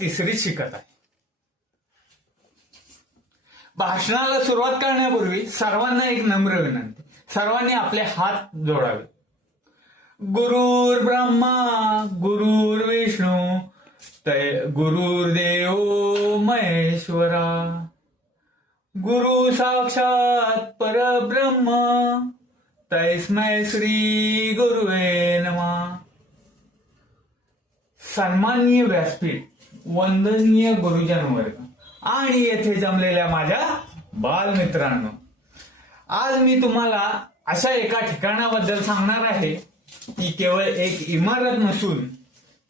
तिसरी शिकत आहे. भाषणाला सुरुवात करण्यापूर्वी सर्वांना एक नम्र विनंती, सर्वांनी आपले हात जोडावे. गुरुर् ब्रह्मा गुरुर्विष्णू गुरुर्देव महेश्वरा, गुरु साक्षात परब्रह्म तस्मै श्री गुरुवे नमः. सन्माननीय व्यासपीठ, वंदनीय गुरुजन वर्ग आणि येथे जमलेल्या माझ्या बालमित्रांनो, आज मी तुम्हाला अशा एका ठिकाणाबद्दल सांगणार आहे की केवळ एक इमारत नसून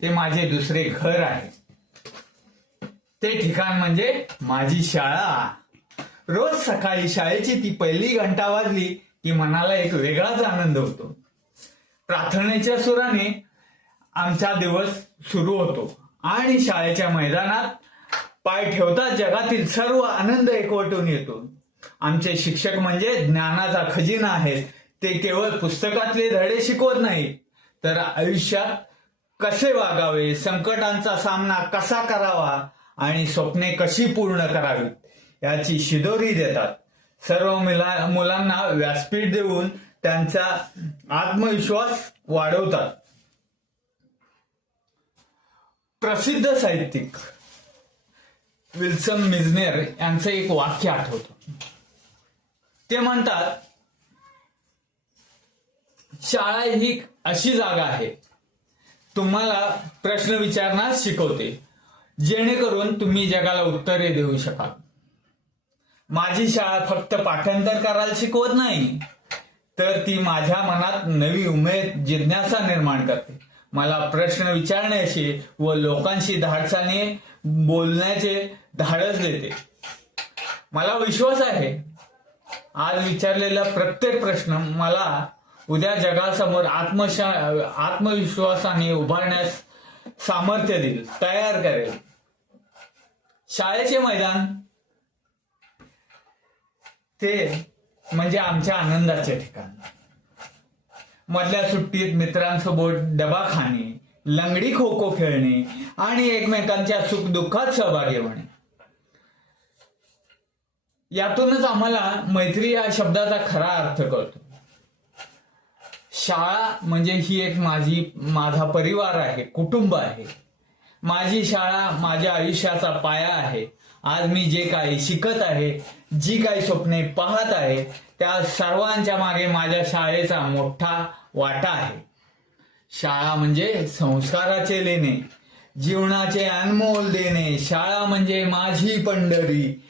ते माझे दुसरे घर आहे. ते ठिकाण म्हणजे माझी शाळा. रोज सकाळी शाळेची ती पहिली घंटा वाजली की मनाला एक वेगळाच आनंद होतो. प्रार्थनेच्या सुराने आमचा दिवस सुरू होतो आणि शाळेच्या मैदानात पाय ठेवताच जगातील सर्व आनंद एकवटून येतो. आमचे शिक्षक म्हणजे ज्ञानाचा खजिना आहेत. ते केवळ पुस्तकातले धडे शिकवत नाहीत, तर आयुष्यात कसे वागावे, संकटांचा सामना कसा करावा आणि स्वप्ने कशी पूर्ण करावीत याची शिदोरी देतात. सर्व मुलांना व्यासपीठ देऊन त्यांचा आत्मविश्वास वाढवतात. प्रसिद्ध साहित्यिक विल्सन मिझनेर यांचं एक वाक्य आठवतं. ते म्हणतात, शाळा ही अशी जागा आहे तुम्हाला प्रश्न विचारण्यास शिकवते, जेणेकरून तुम्ही जगाला उत्तरे देऊ शकाल. माझी शाळा फक्त पाठांतर करायला शिकवत नाही, तर ती माझ्या मनात नवी उमेद, जिज्ञासा निर्माण करते. मला प्रश्न विचारण्याची व लोकांशी धाडसाने बोलण्याचे धाडस देते. मला विश्वास आहे आज विचारलेला प्रत्येक प्रश्न मला उद्या जगासमोर आत्मविश्वासाने उभारण्यास सामर्थ्य देईल, तयार करेल. शाळेचे मैदान ते म्हणजे आमच्या आनंदाचे ठिकाण. मधल्या सुट्टीत मित्रांसोबत डबा खाणे, लंगडी खो खो खेळणे आणि एकमेकांच्या सुखदुःखात सहभागी होणे, यातूनच आम्हाला मैत्री या शब्दाचा खरा अर्थ कळतो. शाळा म्हणजे ही एक माझा परिवार आहे, कुटुंब आहे. माझी शाळा माझ्या आयुष्याचा पाया आहे. आज मी जे काही शिकत आहे, जी काही स्वप्ने पाहत आहे, त्या सर्वांच्या मागे माझ्या शाळेचा मोठा वाटा आहे. शाळा म्हणजे संस्काराचे लेणे, जीवनाचे अनमोल देणे. शाळा म्हणजे माझी पंढरी,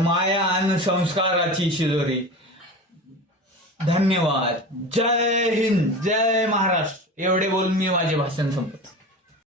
माया आणि संस्काराची शिदोरी. धन्यवाद. जय हिंद, जय महाराष्ट्र. एवढे बोलून मी माझे भाषण संपवतो.